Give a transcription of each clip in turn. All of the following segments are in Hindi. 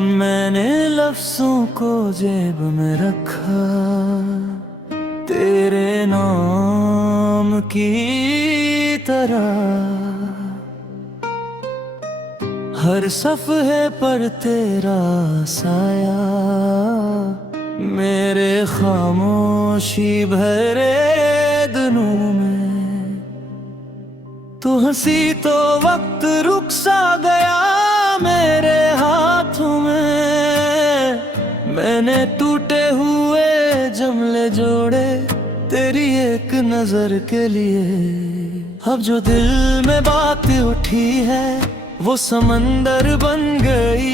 मैंने लफ्जों को जेब में रखा तेरे नाम की तरह। हर सफ़हे पर तेरा साया मेरे खामोशी भरे दिनों में। तू हंसी तो वक्त रुक सा गया मेरे हाथों में। मैंने टूटे हुए जमले जोड़े तेरी एक नजर के लिए। अब जो दिल में बात उठी है वो समंदर बन गई।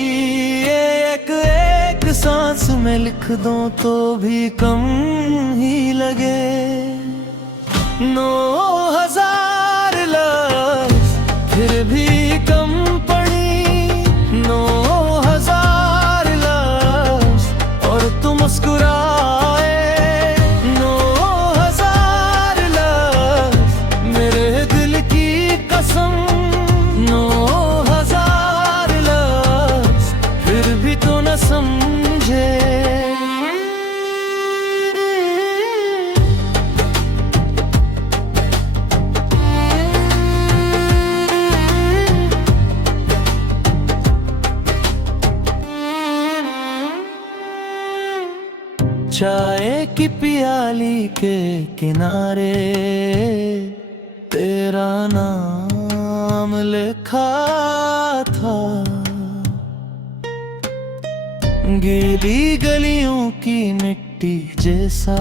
एक एक सांस में लिख दूं तो भी कम ही लगे। 9,000 लफ्ज़ फिर भी कम पड़ी। 9,000 लफ्ज़ और तू मुस्कुराए। 9,000 लफ्ज़ मेरे दिल की कसम। 9,000 लफ्ज़ फिर भी तो न समझे। चाय की प्याली के किनारे तेरा नाम लिखा था। गीली गलियों की मिट्टी जैसा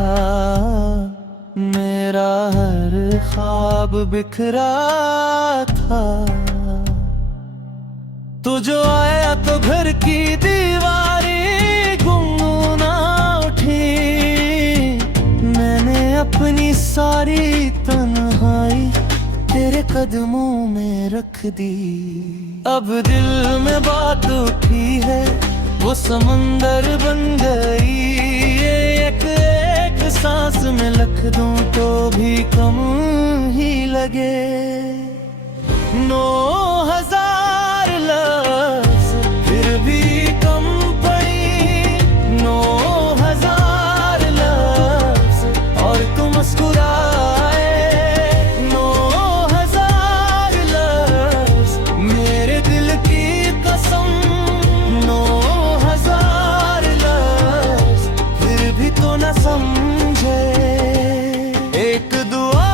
मेरा हर ख्वाब बिखरा था। तू जो आया तो घर की दीवारें गुनगुना उठी। मैंने अपनी सारी तन्हाई तेरे कदमों में रख दी। अब दिल में बात उठी है वो समंदर बन गई। एक एक सांस में लिख दूं तो भी कम ही लगे। 9,000 लफ्ज़ फिर भी कम पड़ी। 9,000 लफ्ज़ और तू मुस्कुराए। 9,000 लफ्ज़ मेरे दिल की कसम। 9,000 लफ्ज़ फिर भी तो न समझे। एक दुआ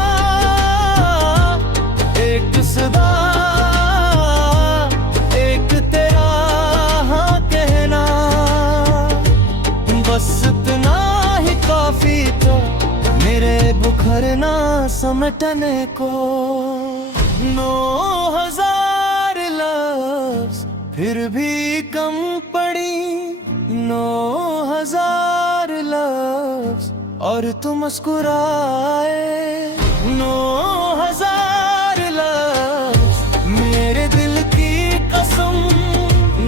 एक सदा एक तेरा हाँ कहना। बस इतना ही काफी था मेरे बुखरना समेटने को। 9,000 लफ्ज़ फिर भी कम पड़ी। 9,000 लफ्ज़ और तू मुस्कुराए। 9,000 लफ्ज़ मेरे दिल की कसम।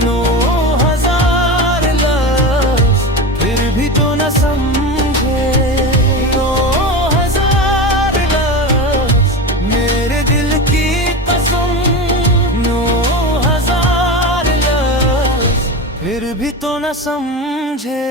9,000 लफ्ज़ फिर भी तो न समझे। 9,000 लफ्ज़ मेरे दिल की कसम। 9,000 लफ्ज़ फिर भी तो न समझे।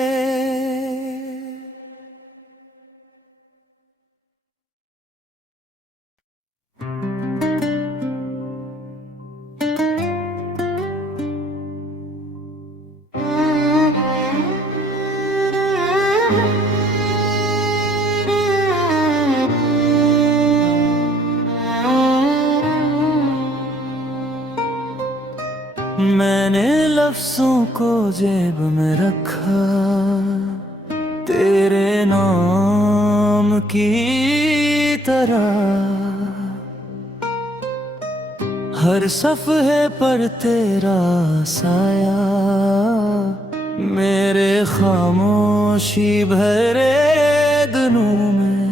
मैंने लफ्जों को जेब में रखा तेरे नाम की तरह। हर सफ़हे पर तेरा साया मेरे खामोशी भरे दिनों में।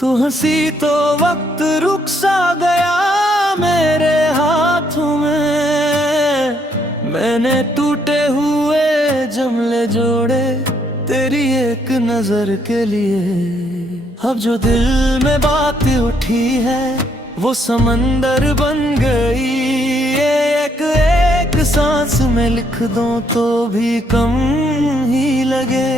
तू हंसी तो वक्त रुक सा गया मेरे हाथों में। मैंने टूटे हुए जमले जोड़े तेरी एक नजर के लिए। अब जो दिल में बात उठी है वो समंदर बन गई। एक एक सांस में लिख दूं तो भी कम ही लगे।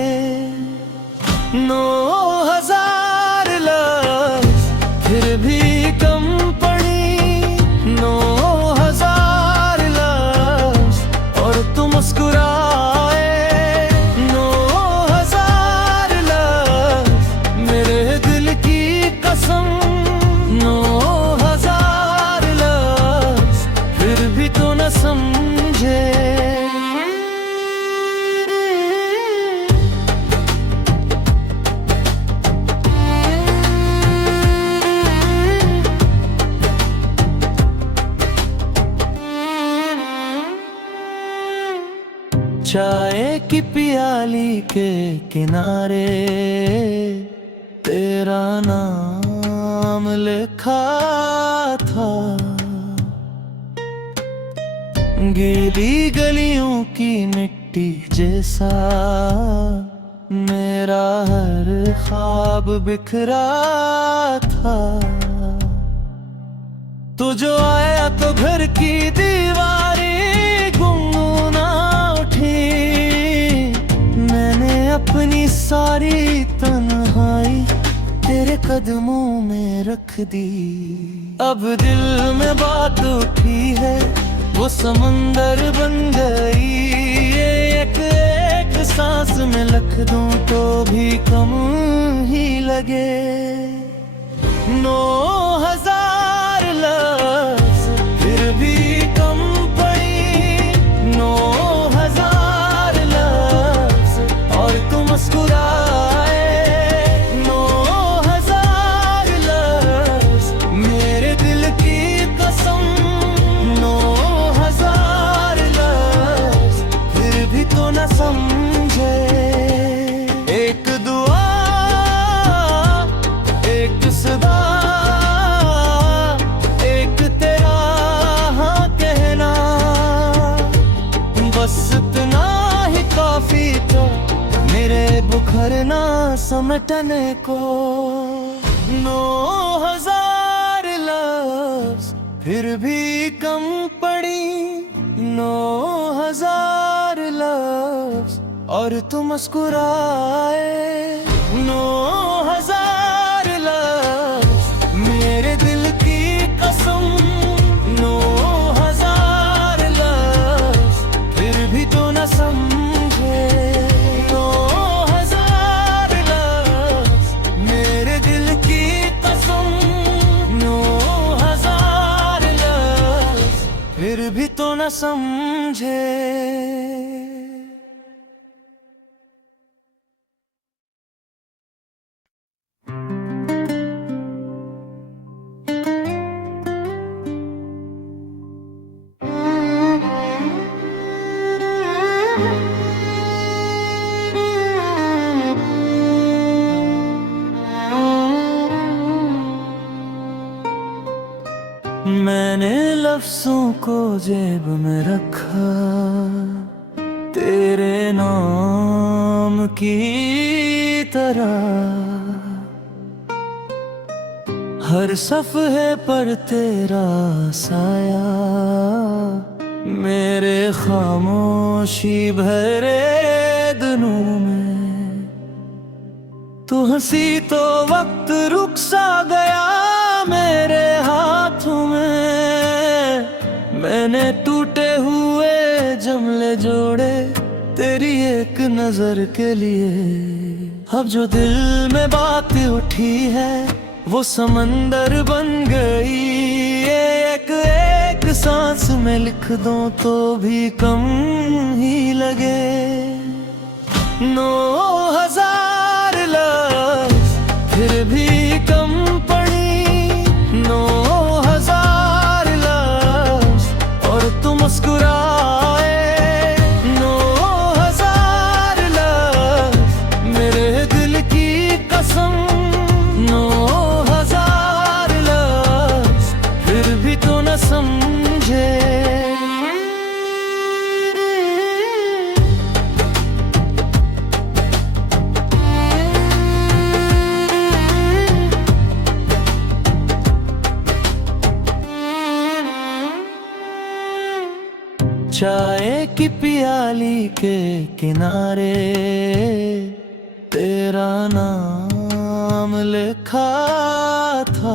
9,000 लफ्ज़ फिर भी कम पड़ी। 9,000 लफ्ज़ और तुम मुस्कुराए। 9,000 लफ्ज़ मेरे दिल की कसम। 9,000 लफ्ज़ फिर भी तो न समझे। चाय की प्याली के किनारे तेरा नाम लिखा था। गीली गलियों की मिट्टी जैसा मेरा हर ख्वाब बिखरा था। तू जो आया तो घर की दीवारें गुनगुना उठी। मैंने अपनी सारी तन्हाई तेरे कदमों में रख दी। अब दिल में बात उठी है वो समंदर बन गई। एक एक सांस में लिख दूं तो भी कम ही लगे। 9,000 लफ्ज़ फिर भी कम पड़ी। 9,000 लफ्ज़ और तुम मुस्कुराए। 9,000 लफ्ज़ मेरे दिल की कसम। 9,000 लफ्ज़ फिर भी तो न समझे। एक दुआ एक सदा एक तेरा हाँ कहना, बस इतना ही काफी था मेरे बुखरना समटने को। 9,000 लफ्ज़ फिर भी कम पड़ी। 9,000 लफ्ज़ और तुम मुस्कुराए। 9,000 लफ्ज़ मेरे दिल की कसम। 9,000 लफ्ज़ फिर भी तो न समझे। 9,000 लफ्ज़ मेरे दिल की कसम। 9,000 लफ्ज़ फिर भी तो न समझे। मैंने लफ्ज़ों को जेब में रखा तेरे नाम की तरह। हर सफ़हे पर तेरा साया मेरे खामोशी भरे दिनों में। तू हंसी तो वक्त रुक सा गया मेरे हाथों में। मैंने टूटे हुए जमले जोड़े तेरी एक नजर के लिए। अब जो दिल में बात उठी है वो समंदर बन गई। एक एक सांस में लिख दूं तो भी कम ही लगे। 9,000 लफ्ज़ फिर भी कम पड़ी। 9,000 लफ्ज़ और तुम मुस्कुराए। 9,000 लफ्ज़ मेरे दिल की कसम। 9,000 लफ्ज़ फिर भी तो न समझे। चाय की प्याली के किनारे तेरा नाम लिखा था।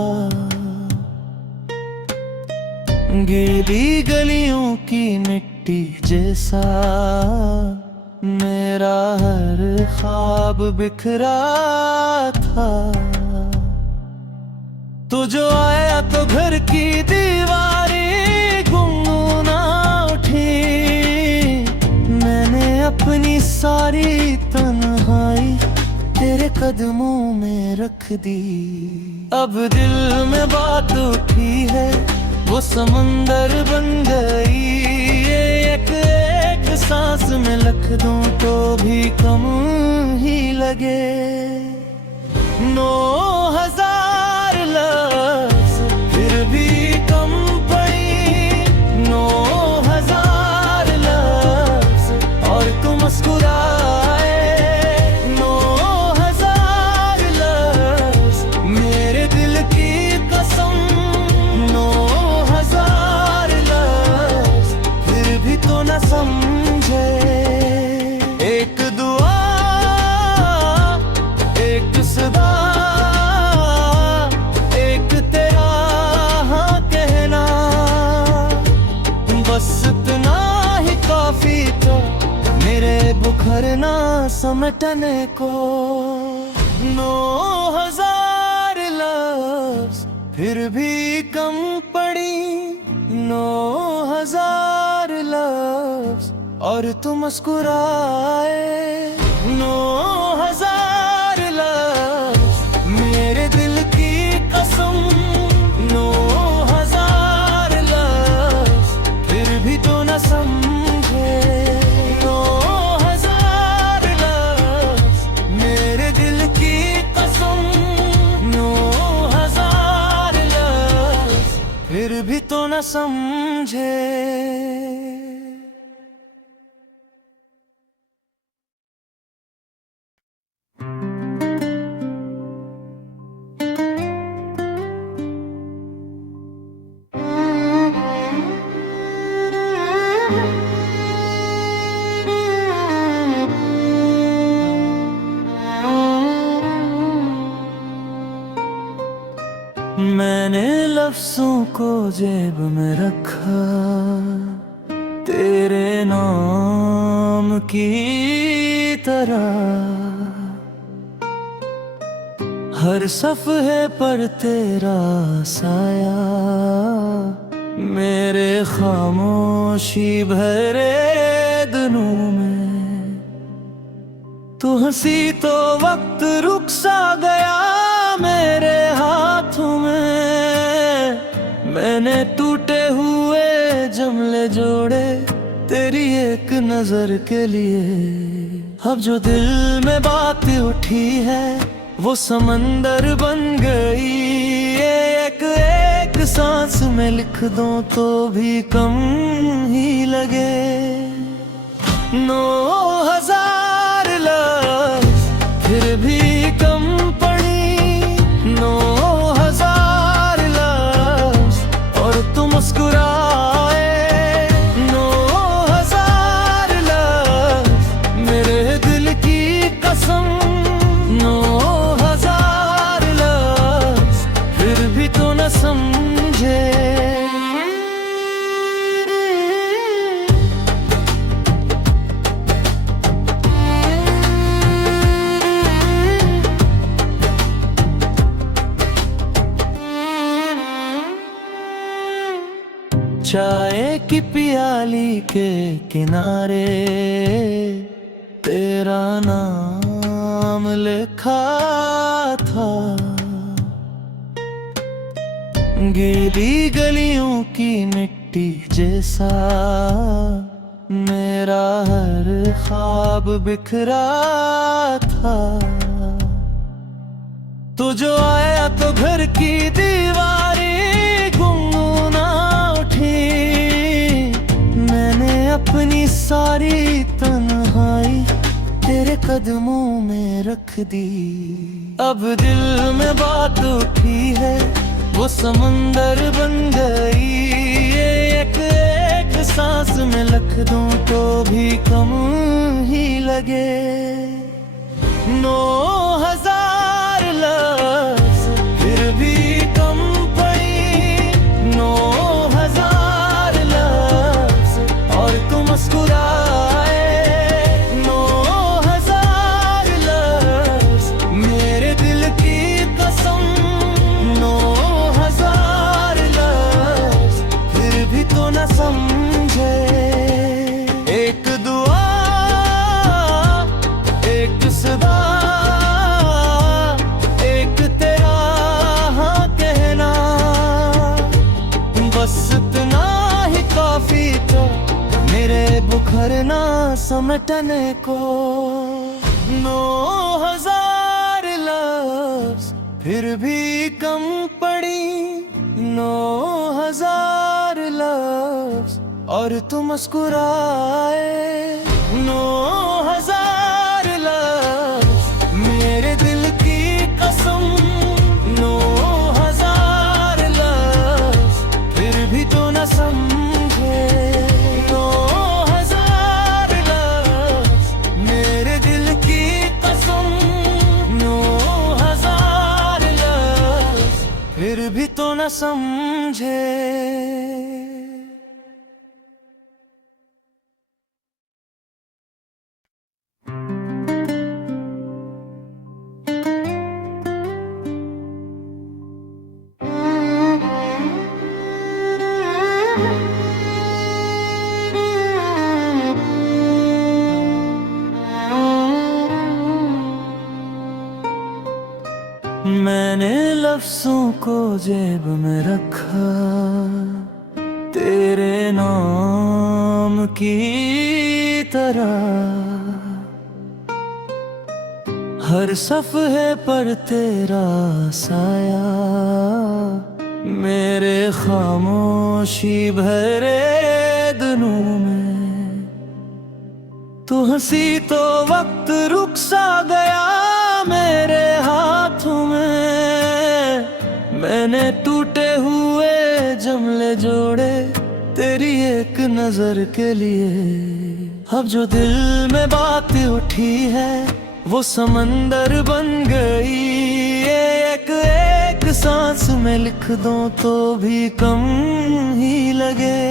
गीली गलियों की मिट्टी जैसा मेरा हर ख्वाब बिखरा था। तू जो आया तो घर की दीवारें गुनगुना उठी। मैंने अपनी सारी तन्हाई तेरे कदमों में रख दी। अब दिल में बात उठी है, वो समंदर बन गई। एक सांस में लिख दूं तो भी कम ही लगे। 9,000 लफ्ज़ फिर भी कम पड़ी। 9,000 लफ्ज़ और तू मुस्कुराए। 9,000 लफ्ज़ मेरे दिल की कसम। 9,000 लफ्ज़ फिर भी तो न समझे। एक दुआ, एक सदा, एक तेरा हाँ कहना, बस इतना ही काफी तो मेरे बुखरना समटने को। 9,000 लफ्ज़ फिर भी कम पड़ी। 9,000 लफ्ज़ और तू मुस्कुराए। 9,000 लफ्ज़ मेरे दिल की कसम। 9,000 लफ्ज़ फिर भी तो न समझे। 9,000 लफ्ज़ मेरे दिल की कसम। 9,000 लफ्ज़ फिर भी तो न समझे। मैंने लफ्ज़ों को जेब में रखा तेरे नाम की तरह। हर सफ़हे पर तेरा साया मेरे खामोशी भरे दिनों में। तू हंसी तो वक्त रुक सा गया मेरे हाथों में। मैंने टूटे हुए जमले जोड़े तेरी एक नजर के लिए। अब जो दिल में बात उठी है वो समंदर बन गई। एक सांस में लिख दूं तो भी कम ही लगे। 9,000 लफ्ज़ फिर भी कम पड़ी। 9,000 लफ्ज़ और तू मुस्कुराए। 9,000 लफ्ज़ मेरे दिल की कसम। 9,000 लफ्ज़ फिर भी तो न समझे। चाय की प्याली के किनारे तेरा नाम लिखा था। गीली गलियों की मिट्टी जैसा मेरा हर ख्वाब बिखरा था। तू जो आया तो घर की दीवारें गुनगुना उठी। मैंने अपनी सारी तन्हाई तेरे कदमों में रख दी। अब दिल में बात उठी है वो समंदर बन गई। एक सांस में लिख दूं तो भी कम ही लगे। 9,000 लफ्ज़ फिर भी कम पड़ी। 9,000 लफ्ज़ और तुम मुस्कुराए। 9,000 लफ्ज़ मेरे दिल की कसम। 9,000 लफ्ज़ फिर भी तो न समझे। एक दुआ, एक सदा, एक तेरा हाँ कहना, बस इतना ही काफी था मेरे बुखरना समटने को। 9,000 लफ्ज़ फिर भी कम पड़ी। 9,000 लफ्ज़ और तुम मुस्कुराए। 9,000 लफ्ज़ मेरे दिल की कसम। 9,000 लफ्ज़ फिर भी तो न समझे। 9,000 लफ्ज़ मेरे दिल की कसम। 9,000 लफ्ज़ फिर भी तो न समझे। मैंने लफ्ज़ों को जेब में रखा तेरे नाम की तरह। हर सफ़हे पर तेरा साया मेरे खामोशी भरे दिनों में। तू हंसी तो वक्त रुक सा गया मेरे हाथों में। मैंने टूटे हुए जमले जोड़े तेरी एक नजर के लिए। अब जो दिल में बात उठी है वो समंदर बन गई। एक एक सांस में लिख दूं तो भी कम ही लगे।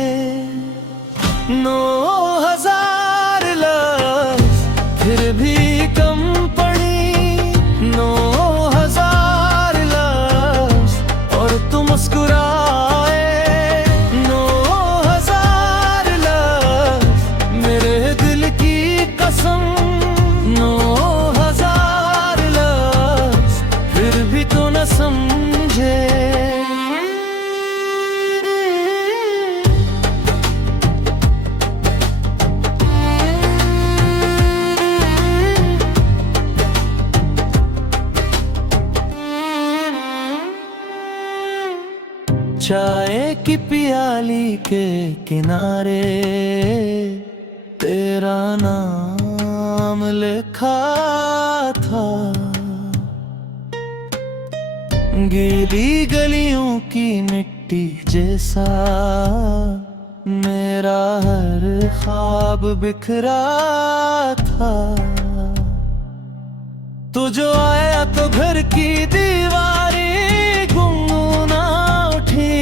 9,000 लफ्ज़ फिर भी कम पड़ी। 9,000 लफ्ज़ और तुम मुस्कुराए। 9,000 लफ्ज़ मेरे दिल की कसम। 9,000 लफ्ज़ फिर भी तो न समझे। चाय की प्याली के किनारे तेरा नाम लिखा था। गीली गलियों की मिट्टी जैसा मेरा हर ख्वाब बिखरा था। तू जो आया तो घर की दीवारें गुनगुना उठी।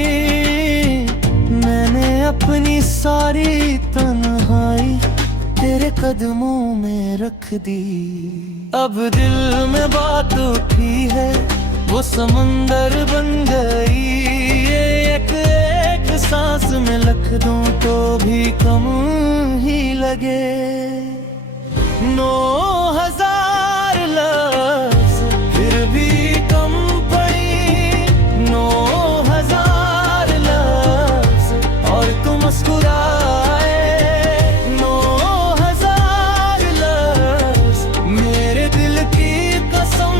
मैंने अपनी सारी तन्हाई तेरे कदमों में रख दी। अब दिल में बात उठी है वो समंदर बन गई। एक एक सांस में लिख दूं तो भी कम ही लगे। 9,000 लफ्ज़ फिर भी कम पड़ी। 9,000 लफ्ज़ और तुम मुस्कुराए। 9,000 लफ्ज़ मेरे दिल की कसम।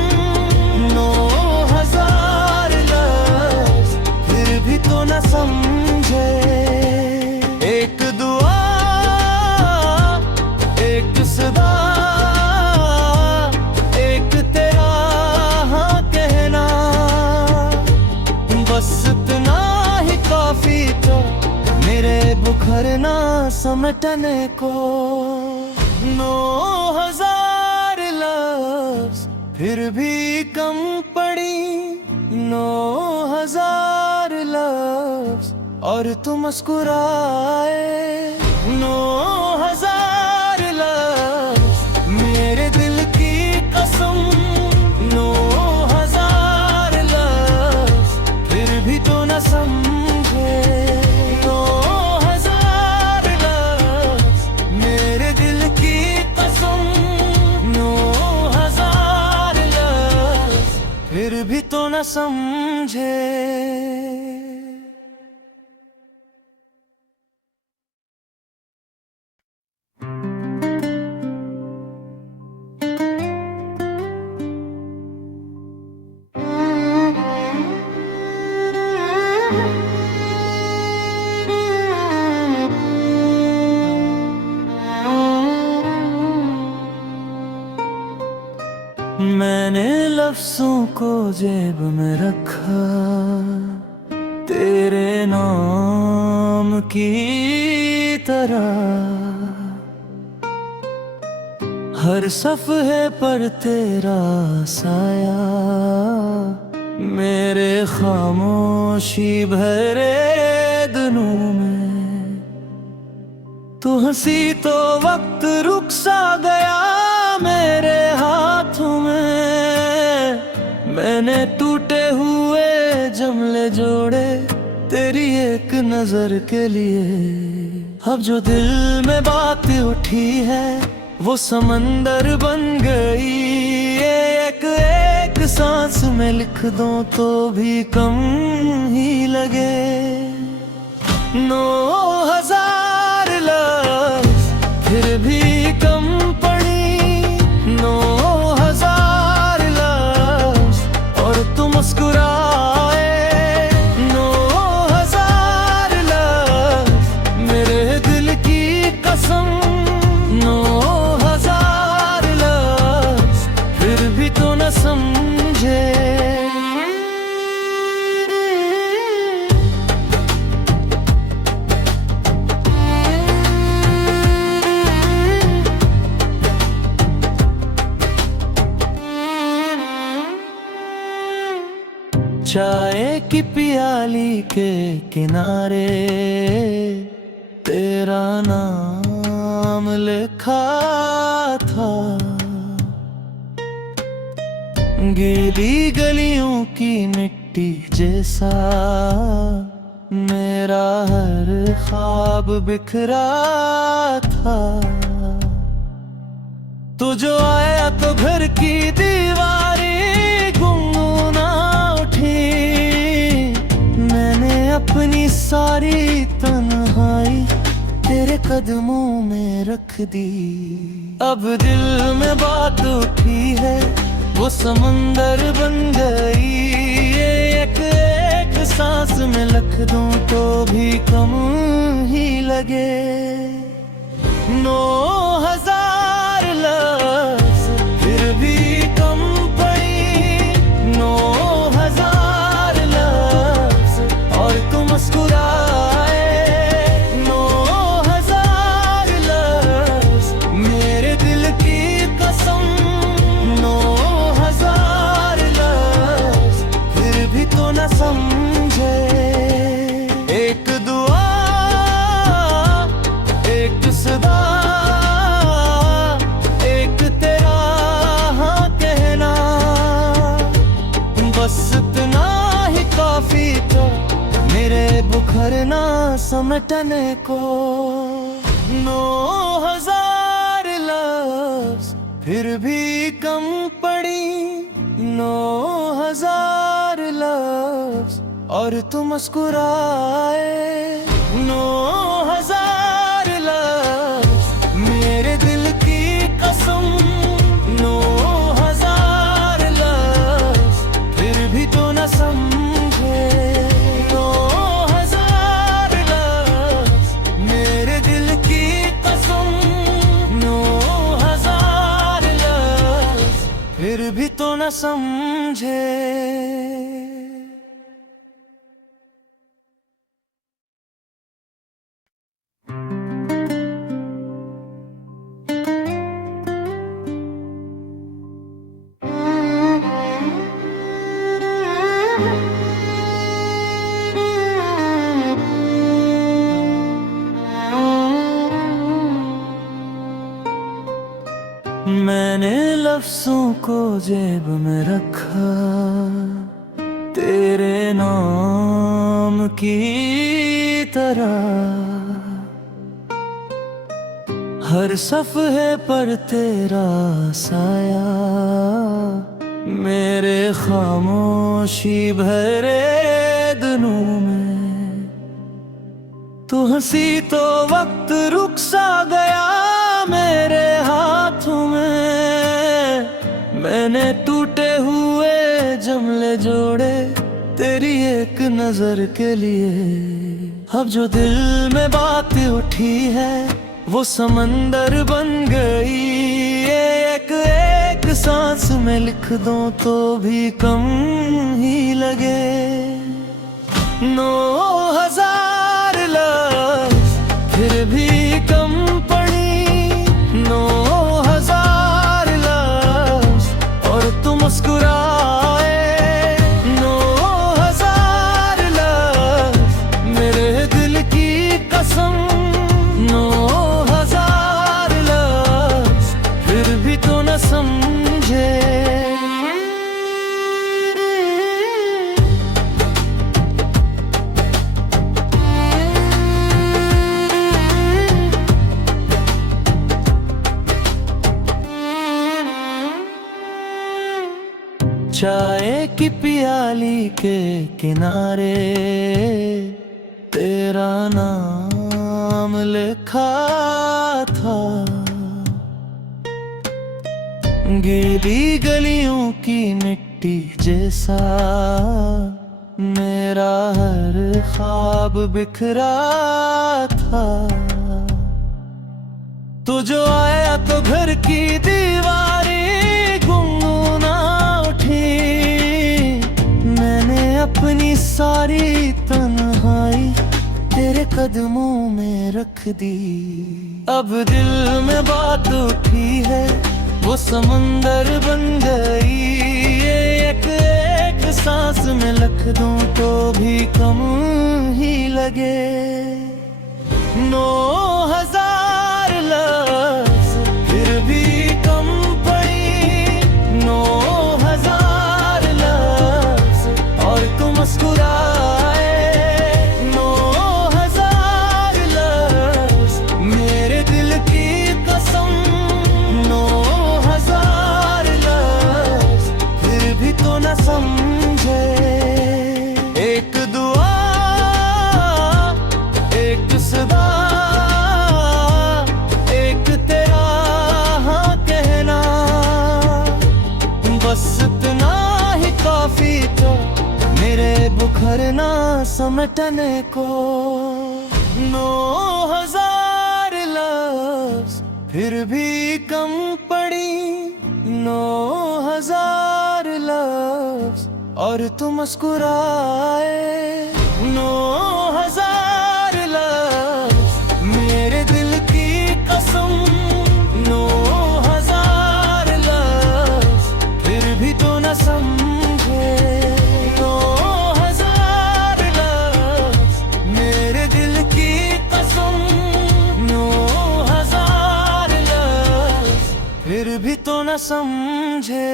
9,000 लफ्ज़ फिर भी तो न समझे। एक दुआ, एक सदा, बुखर ना समेटने को। 9,000 लफ्ज फिर भी कम पड़ी, 9,000 लफ्ज और तुम मुस्कुराए। 9,000 लफ्ज मेरे दिल की कसम, 9,000 लफ्ज फिर भी तो न समझे। 9,000 लफ्ज मेरे दिल की कसम, 9,000 लफ्ज फिर भी तो न समझे। मैंने लफ्ज़ों को जेब में रखा, तेरे नाम की तरह। हर सफ़हे पर तेरा साया, मेरे खामोशी भरे दिनों में। तू हंसी तो वक्त रुक सा गया मेरे हाथों में। मैंने टूटे हुए जमले जोड़े तेरी एक नजर के लिए। अब जो दिल में बात उठी है वो समंदर बन गई। एक एक सांस में लिख दूं तो भी कम ही लगे। 9,000 लफ्ज फिर भी कम पड़ी, 9,000 लफ्ज और तुम मुस्कुराए। 9,000 लफ्ज मेरे दिल की कसम, 9,000 लफ्ज फिर भी तो न समझे। चाय की प्याली के किनारे तेरा नाम लिखा था। गीली गलियों की मिट्टी जैसा मेरा हर ख्वाब बिखरा था। तू जो आया तो घर की दीवारें गुनगुना उठी। मैंने अपनी सारी तन्हाई तेरे कदमों में रख दी। अब दिल में बात उठी है वो समंदर बन गई। एक एक सांस में लिख दूं तो भी कम ही लगे। 9,000 लफ्ज फिर भी कम पड़ी, 9,000 लफ्ज और तुम मुस्कुराए। 9,000 लफ्ज मेरे दिल की कसम, 9,000 लफ्ज फिर भी तो न समझे। एक दुआ एक सदा एक तेरा हाँ कहना, बस इतना ही काफी था मेरे बुखरना समेटने को। 9,000 लफ्ज फिर भी कम पड़ी, 9,000 लफ्ज और तुम मुस्कुराए। 9,000 लफ्ज मेरे दिल की कसम, 9,000 लफ्ज फिर भी तो न समझे। 9,000 लफ्ज मेरे दिल की कसम, 9,000 लफ्ज फिर भी तो न समझे। मैंने लफ्जों को जेब में रखा तेरे नाम की तरह, हर सफ़हे पर तेरा साया मेरे खामोशी भरे दिनों में। तू हंसी तो वक्त रुक सा गया मेरे हाथों में, मैंने टूटे हुए जमले जोड़े तेरी एक नजर के लिए। अब जो दिल में बात उठी है वो समंदर बन गई, एक एक सांस में लिख दूं तो भी कम ही लगे। 9,000 लफ्ज़ फिर भी कम पड़ी, 9,000 लफ्ज़ और तू मुस्कुराए। 9,000 लफ्ज़ मेरे दिल की कसम, 9,000 लफ्ज़ फिर भी तो न समझे। चाय की प्याली के किनारे तेरा नाम लिखा था, गीली गलियों की मिट्टी जैसा मेरा हर ख्वाब बिखरा था। तू जो आया तो घर की दीवारें गुनगुना उठी, मैंने अपनी सारी तन्हाई तेरे कदमों में रख दी। अब दिल में बात उठी है वो समंदर बन गई, एक एक सांस में लिख दूं तो भी कम ही लगे। 9,000 लफ्ज़ फिर भी कम पड़ी, 9,000 लफ्ज़ और तू मुस्कुराए। 9,000 लफ्ज़ मेरे दिल की कसम, 9,000 लफ्ज़ फिर भी तो न समझे। एक दुआ एक सदा एक तेरा हाँ कहना, बस इतना ही काफी तो मेरे बुखरना समटने को। 9,000 लफ्ज़ फिर भी कम पड़ी, 9,000 लफ्ज़ और तू मुस्कुराए। 9,000 लफ्ज़ मेरे दिल की कसम, 9,000 लफ्ज़ फिर भी तो न समझे। 9,000 लफ्ज़ मेरे दिल की कसम, 9,000 लफ्ज़ फिर भी तो न समझे।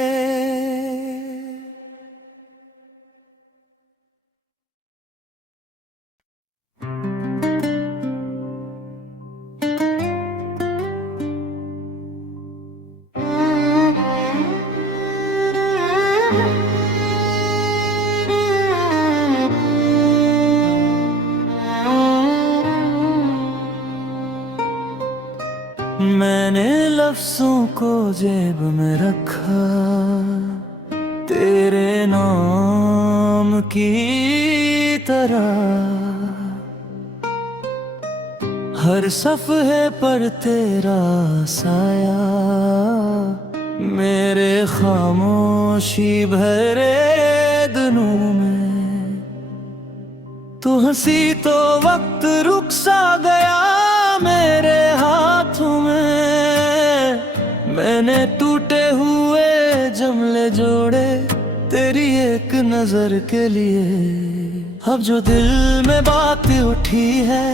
मैंने लफ्जों को जेब में रखा तेरे नाम की तरह, हर सफ़हे पर तेरा साया मेरे खामोशी भरे दिनों में। तू हंसी तो वक्त रुक सा गया मेरे हाथों में, मैंने टूटे हुए जमले जोड़े तेरी एक नजर के लिए। अब जो दिल में बात उठी है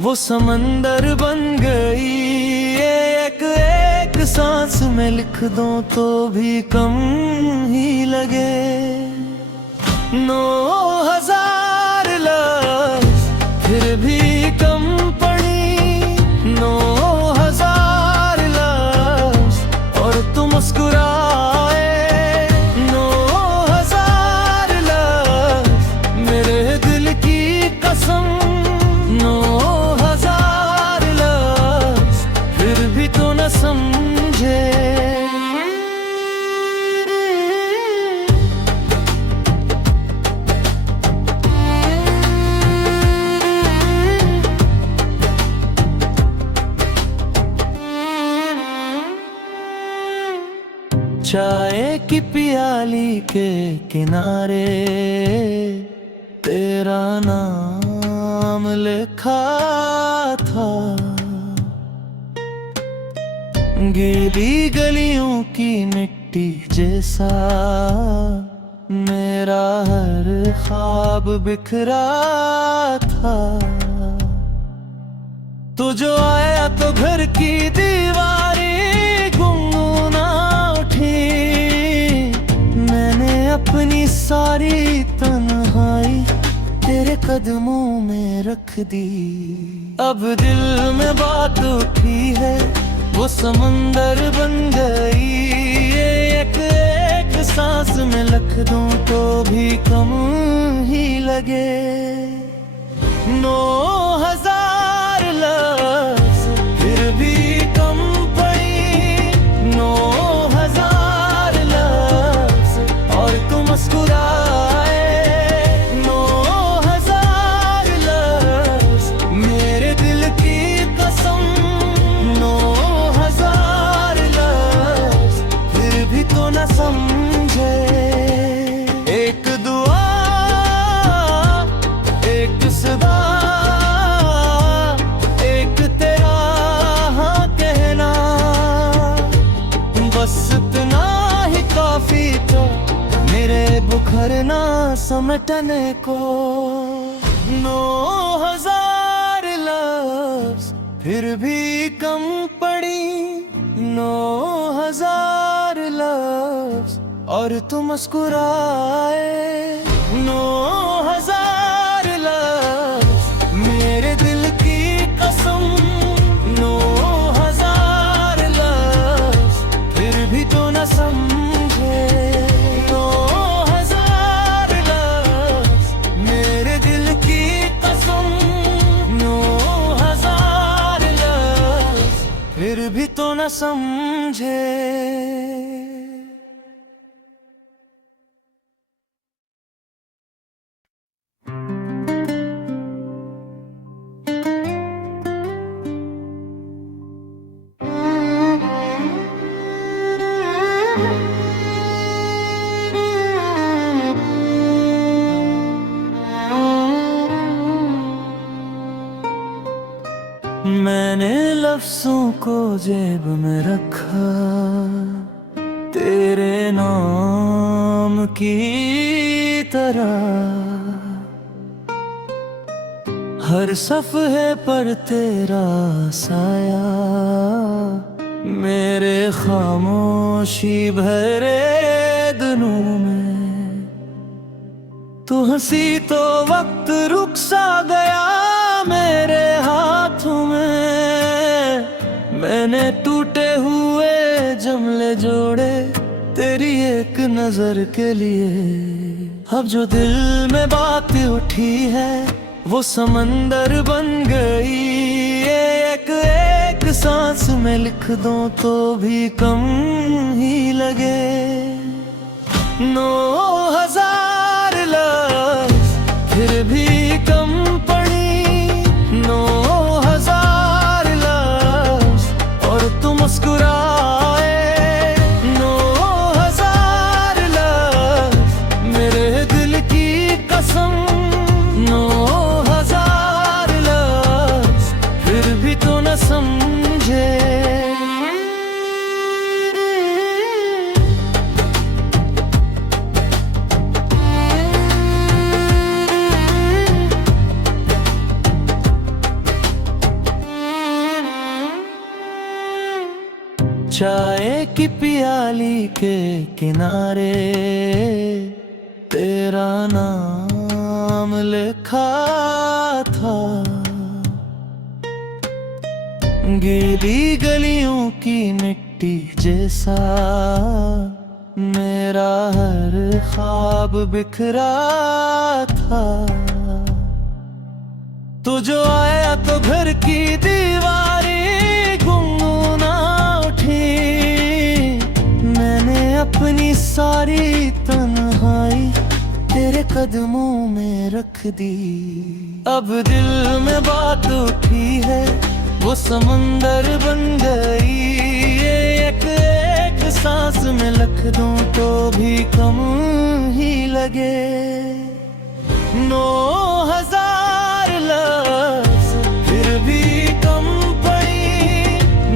वो समंदर बन गई, एक एक सांस में लिख दूं तो भी कम ही लगे। 9,000 लफ्ज़ फिर भी कम पड़ी। 9,000 लफ्ज़ और तुम मुस्कुराए। 9,000 लफ्ज़ मेरे दिल की कसम। 9,000 लफ्ज़ फिर भी तो न समझे। चाय की प्याली के किनारे तेरा नाम लिखा था। गीली गलियों की मिट्टी जैसा मेरा हर ख्वाब बिखरा था। तू जो आया तो घर की दीवारें गुनगुना उठी। मैंने अपनी सारी तन्हाई तेरे कदमों में रख दी। अब दिल में बात उठी है वो समंदर बन गई। एक एक सांस में लिख दूं तो भी कम ही लगे। 9,000 लफ्ज़ फिर भी कम पड़ी। 9,000 लफ्ज़ और तुम मुस्कुराए। 9,000 लफ्ज़ मेरे दिल की कसम। 9,000 लफ्ज़ फिर भी तो न समझे। एक दुआ एक सदा एक तेरा हाँ कहना, बस इतना ही काफी था मेरे बुखरना समटने को। 9,000 लफ्ज़ फिर भी कम पड़ी। 9,000 लफ्ज़ और तुम मुस्कुराए। 9,000 लफ्ज़ मेरे दिल की कसम। 9,000 लफ्ज़ फिर भी तो न समझे। 9,000 लफ्ज़ मेरे दिल की कसम। 9,000 लफ्ज़ फिर भी तो न समझे। मैंने लफ्ज़ों को जेब में रखा तेरे नाम की तरह। हर सफ़हे पर तेरा साया मेरे खामोशी भरे दिनों में। तू हंसी तो वक्त रुक सा गया मेरे हाथों में। मैंने टूटे हुए जमले जोड़े तेरी एक नजर के लिए। अब जो दिल में बात उठी है वो समंदर बन गई। एक एक सांस में लिख दूं तो भी कम ही लगे। 9,000 लफ्ज़ फिर भी कम पड़ी। 9,000 लफ्ज़ और तुम मुस्कुराए। 9,000 लफ्ज़ मेरे दिल की कसम। 9,000 लफ्ज़ फिर भी तो न समझे। चाय की प्याली के किनारे तेरा नाम लिखा था। गीली गलियों की मिट्टी जैसा मेरा हर ख्वाब बिखरा था। तू जो आया तो घर की दीवारें गुनगुना उठी। मैंने अपनी सारी तन्हाई तेरे कदमों में रख दी। अब दिल में बात उठी है, वो समंदर बन गई। ये एक सांस में लिख दूं तो भी कम ही लगे। 9,000 लफ्ज़ फिर भी कम पड़ी।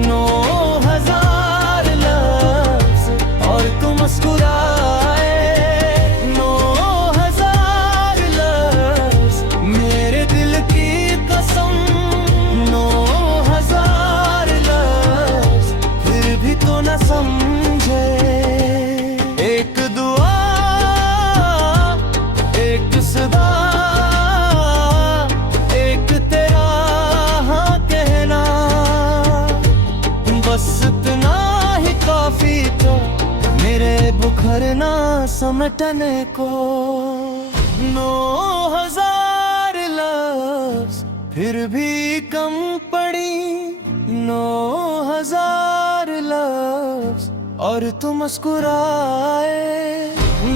9,000 लफ्ज़ और तू मुस्कुराए। 9,000 लफ्ज़ मेरे दिल की कसम। 9,000 लफ्ज़ फिर भी तो न समझे। एक दुआ, एक सदा, एक तेरा हाँ कहना, बस इतना ही काफी था मेरे बुखरना समटने को। 9,000 लफ्ज़ फिर भी कम पड़ी। 9,000 लफ्ज़ और तू मुस्कुराए।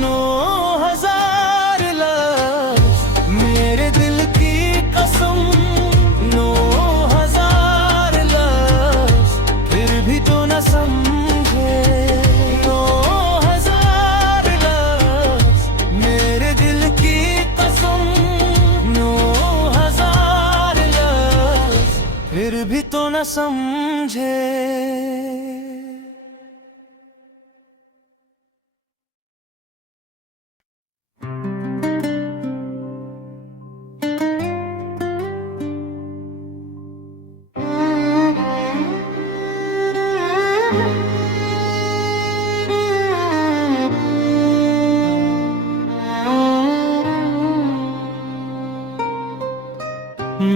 9,000 लफ्ज़ मेरे दिल की कसम। 9,000 लफ्ज़ फिर भी तो न समझे। 9,000 लफ्ज़ मेरे दिल की कसम। 9,000 लफ्ज़ फिर भी तो न समझे।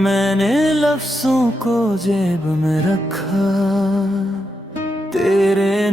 मैंने लफ्ज़ों को जेब में रखा तेरे